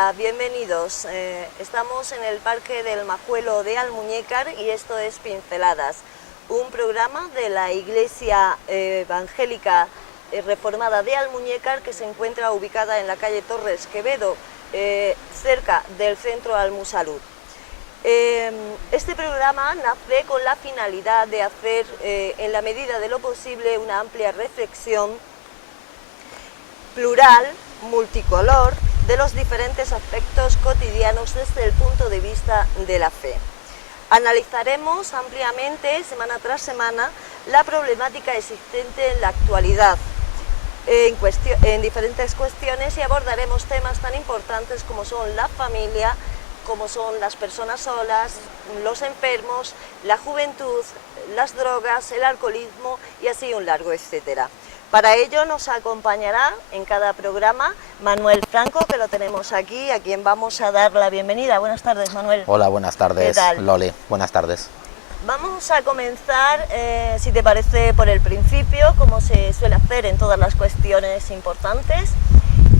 Hola, bienvenidos. Estamos en el Parque del Majuelo de Almuñécar y esto es Pinceladas, un programa de la Iglesia Evangélica Reformada de Almuñécar que se encuentra ubicada en la calle Torres Quevedo, cerca del Centro Almusalud. Este programa nace con la finalidad de hacer, en la medida de lo posible, una amplia reflexión plural, multicolor, de los diferentes aspectos cotidianos desde el punto de vista de la fe. Analizaremos ampliamente, semana tras semana, la problemática existente en la actualidad, en diferentes cuestiones, y abordaremos temas tan importantes como son la familia, como son las personas solas, los enfermos, la juventud, las drogas, el alcoholismo y así un largo etcétera. Para ello nos acompañará en cada programa Manuel Franco, que lo tenemos aquí, a quien vamos a dar la bienvenida. Buenas tardes, Manuel. Hola, buenas tardes. ¿Qué tal? Loli, buenas tardes. Vamos a comenzar, si te parece, por el principio, como se suele hacer en todas las cuestiones importantes.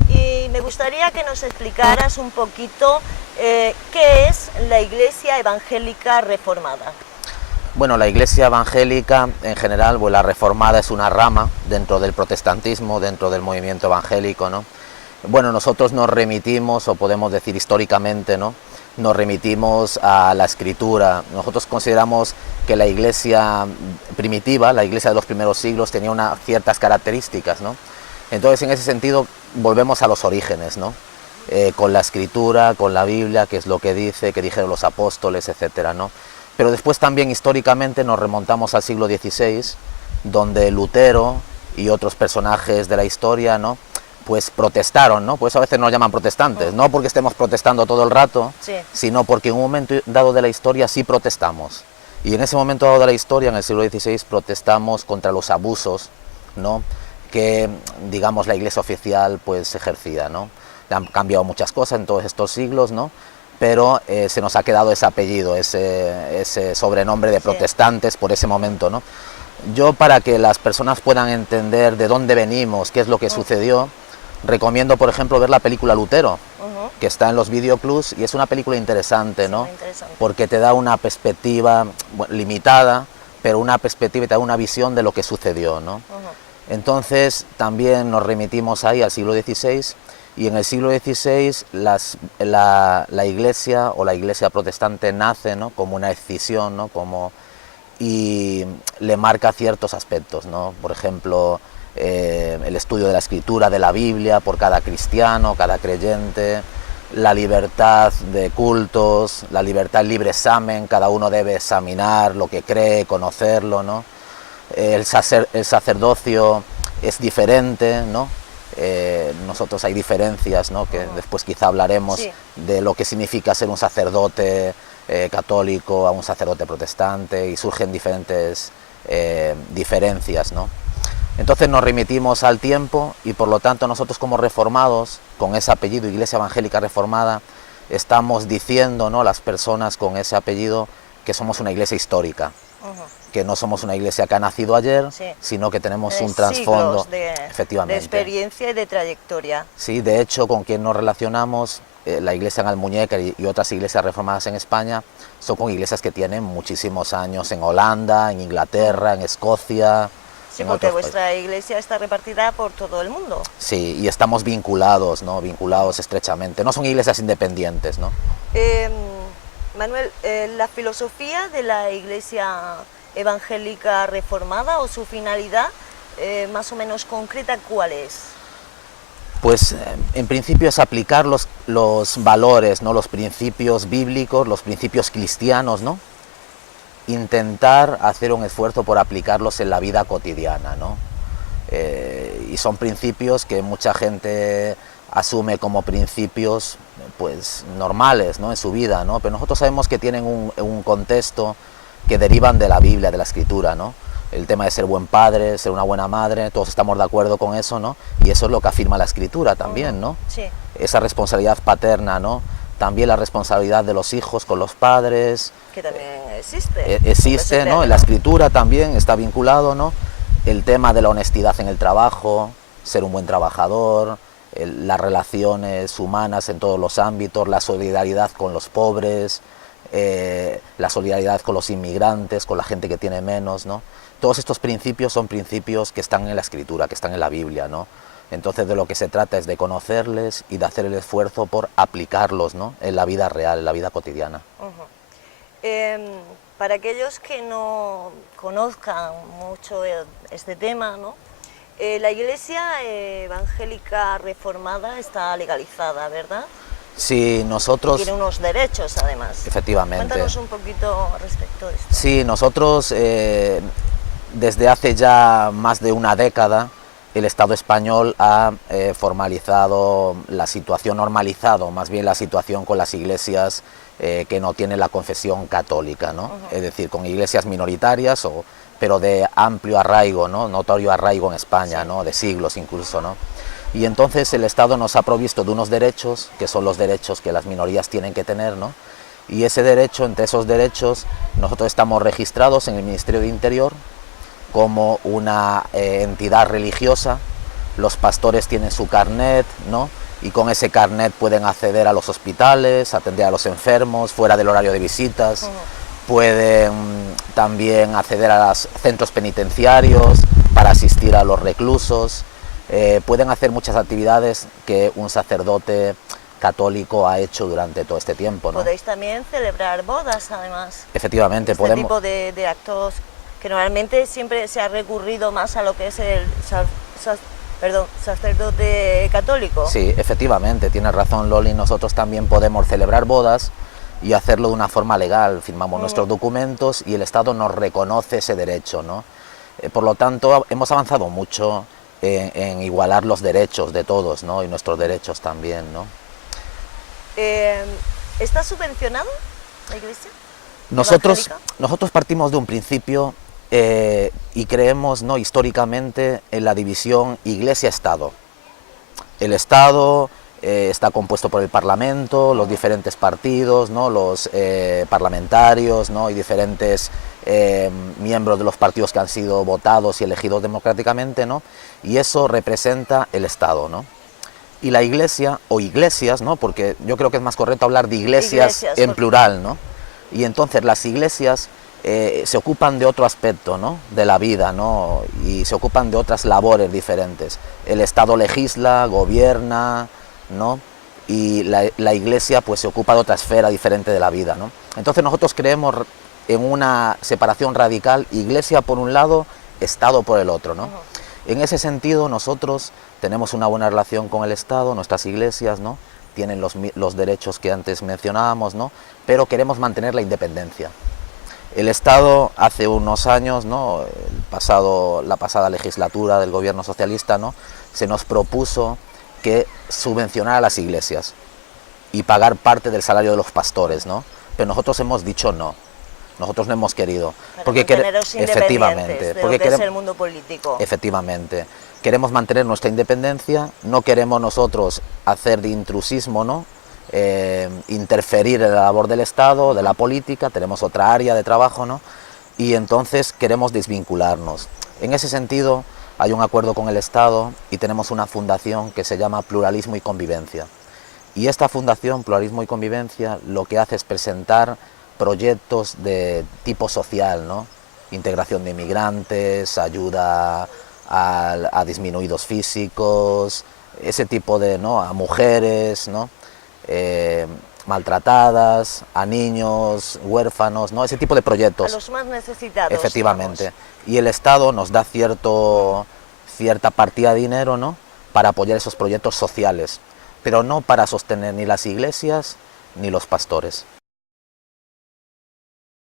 Y me gustaría que nos explicaras un poquito qué es la Iglesia Evangélica Reformada. Bueno, la Iglesia Evangélica en general, pues la Reformada es una rama dentro del protestantismo, dentro del movimiento evangélico, ¿no? Bueno, nosotros nos remitimos, o podemos decir históricamente, ¿no?, nos remitimos a la Escritura. Nosotros consideramos que la Iglesia primitiva, la Iglesia de los primeros siglos, tenía unas ciertas características, ¿no? Entonces, en ese sentido, volvemos a los orígenes, ¿no? Con la Escritura, con la Biblia, que es lo que dice, que dijeron los apóstoles, etcétera, ¿no? Pero después también históricamente nos remontamos al siglo XVI, donde Lutero y otros personajes de la historia, ¿no?, pues protestaron, ¿no? Pues a veces nos llaman protestantes, no porque estemos protestando todo el rato, Sí. sino porque en un momento dado de la historia sí protestamos. Y en ese momento dado de la historia, en el siglo XVI, protestamos contra los abusos, ¿no?, que, digamos, la Iglesia oficial pues ejercía, ¿no? Han cambiado muchas cosas en todos estos siglos, ¿no?, pero se nos ha quedado ese apellido, ese sobrenombre de protestantes por ese momento, ¿no? Yo, para que las personas puedan entender de dónde venimos, qué es lo que sucedió, recomiendo, por ejemplo, ver la película Lutero, que está en los videoclubs, y es una película interesante, ¿no?, porque te da una perspectiva limitada, pero una perspectiva y te da una visión de lo que sucedió, ¿no? Entonces, también nos remitimos ahí al siglo XVI, y en el siglo XVI la Iglesia, o la Iglesia protestante, nace, ¿no?, como una escisión, ¿no?, y le marca ciertos aspectos, ¿no? Por ejemplo, el estudio de la Escritura, de la Biblia, por cada cristiano, cada creyente, la libertad de cultos, la libertad, el libre examen, cada uno debe examinar lo que cree, conocerlo, ¿no? El sacerdocio es diferente, ¿no? Nosotros hay diferencias, ¿no?, que después quizá hablaremos, sí, de lo que significa ser un sacerdote católico a un sacerdote protestante, y surgen diferentes diferencias, ¿no? Entonces nos remitimos al tiempo, y por lo tanto nosotros, como reformados, con ese apellido Iglesia Evangélica Reformada, estamos diciendo, ¿no?, a las personas con ese apellido, que somos una iglesia histórica, que no somos una iglesia que ha nacido ayer, sí, sino que tenemos un trasfondo, efectivamente, de experiencia y de trayectoria. Sí, de hecho, con quien nos relacionamos, la iglesia en Almuñécar y otras iglesias reformadas en España, son con iglesias que tienen muchísimos años en Holanda, en Inglaterra, en Escocia. Sí, porque vuestra iglesia está repartida por todo el mundo. Sí, y estamos vinculados, ¿no?, vinculados estrechamente. No son iglesias independientes, ¿no? Manuel, la filosofía de la Iglesia Evangélica Reformada, o su finalidad más o menos concreta, ¿cuál es? Pues en principio es aplicar los valores, ¿no?, los principios bíblicos, los principios cristianos, ¿no?, intentar hacer un esfuerzo por aplicarlos en la vida cotidiana, ¿no? Y son principios que mucha gente asume como principios pues normales, ¿no?, en su vida, ¿no?, pero nosotros sabemos que tienen un contexto, que derivan de la Biblia, de la Escritura, ¿no? El tema de ser buen padre, ser una buena madre, todos estamos de acuerdo con eso, ¿no? Y eso es lo que afirma la Escritura también, ¿no? Sí. Esa responsabilidad paterna, ¿no? También la responsabilidad de los hijos con los padres. Que también existe. Existe, ¿no? En la Escritura también está vinculado, ¿no? El tema de la honestidad en el trabajo, ser un buen trabajador, las relaciones humanas en todos los ámbitos, la solidaridad con los pobres, la solidaridad con los inmigrantes, con la gente que tiene menos, ¿no? Todos estos principios son principios que están en la Escritura, que están en la Biblia, ¿no? Entonces de lo que se trata es de conocerles y de hacer el esfuerzo por aplicarlos, ¿no?, en la vida real, en la vida cotidiana. Para aquellos que no conozcan mucho este tema, ¿no?, la Iglesia evangélica reformada está legalizada, ¿verdad? Sí, nosotros... Tiene unos derechos, además. Efectivamente. Cuéntanos un poquito respecto a esto. Sí, nosotros desde hace ya más de una década el Estado español ha formalizado la situación, normalizado más bien la situación con las iglesias que no tienen la confesión católica, ¿no? Es decir, con iglesias minoritarias, pero de amplio arraigo, ¿no?, notorio arraigo en España, ¿no?, de siglos incluso, ¿no? Y entonces el Estado nos ha provisto de unos derechos, que son los derechos que las minorías tienen que tener, ¿no? Y ese derecho, entre esos derechos, nosotros estamos registrados en el Ministerio de Interior como una entidad religiosa. Los pastores tienen su carnet, ¿no?, y con ese carnet pueden acceder a los hospitales, atender a los enfermos, fuera del horario de visitas, pueden también acceder a los centros penitenciarios para asistir a los reclusos, pueden hacer muchas actividades que un sacerdote católico ha hecho durante todo este tiempo, ¿no? Podéis también celebrar bodas, además. Efectivamente, este podemos... tipo de actos que normalmente siempre se ha recurrido más a lo que es el sacerdote católico. Sí, efectivamente, tienes razón, Loli, nosotros también podemos celebrar bodas y hacerlo de una forma legal, firmamos nuestros documentos y el Estado nos reconoce ese derecho, ¿no? Por lo tanto, hemos avanzado mucho en igualar los derechos de todos, ¿no?, y nuestros derechos también, ¿no? ¿Está subvencionada la Iglesia Nosotros partimos de un principio y creemos, ¿no?, históricamente en la división Iglesia-Estado. El Estado está compuesto por el Parlamento, los diferentes partidos, ¿no?, los parlamentarios, ¿no?, y diferentes miembros de los partidos que han sido votados y elegidos democráticamente, ¿no?, y eso representa el Estado, ¿no? Y la Iglesia, o iglesias, ¿no?, porque yo creo que es más correcto hablar de iglesias en plural, ¿no? Y entonces las iglesias se ocupan de otro aspecto, ¿no?, de la vida, ¿no?, y se ocupan de otras labores diferentes. El Estado legisla, gobierna, ¿no?, y la Iglesia pues se ocupa de otra esfera diferente de la vida, ¿no? Entonces nosotros creemos en una separación radical, Iglesia por un lado, Estado por el otro, ¿no? En ese sentido nosotros tenemos una buena relación con el Estado, nuestras iglesias, ¿no?, tienen los derechos que antes mencionábamos, ¿no?, pero queremos mantener la independencia. El Estado hace unos años, ¿no?, la pasada legislatura del gobierno socialista, ¿no?, se nos propuso que subvencionara a las iglesias y pagar parte del salario de los pastores, ¿no? Pero nosotros hemos dicho no. Nosotros no hemos querido, porque efectivamente, de lo que es el mundo político. Efectivamente, queremos mantener nuestra independencia, no queremos nosotros hacer de intrusismo, ¿no?, interferir en la labor del Estado, de la política, tenemos otra área de trabajo, ¿no?, y entonces queremos desvincularnos. En ese sentido hay un acuerdo con el Estado y tenemos una fundación que se llama Pluralismo y Convivencia. Y esta fundación, Pluralismo y Convivencia, lo que hace es presentar proyectos de tipo social, ¿no?, integración de inmigrantes, ayuda a disminuidos físicos, ese tipo de, ¿no?, a mujeres, ¿no?, maltratadas, a niños, huérfanos, ¿no?, ese tipo de proyectos. A los más necesitados. Efectivamente. Digamos. Y el Estado nos da cierta partida de dinero, ¿no?, para apoyar esos proyectos sociales, pero no para sostener ni las iglesias ni los pastores.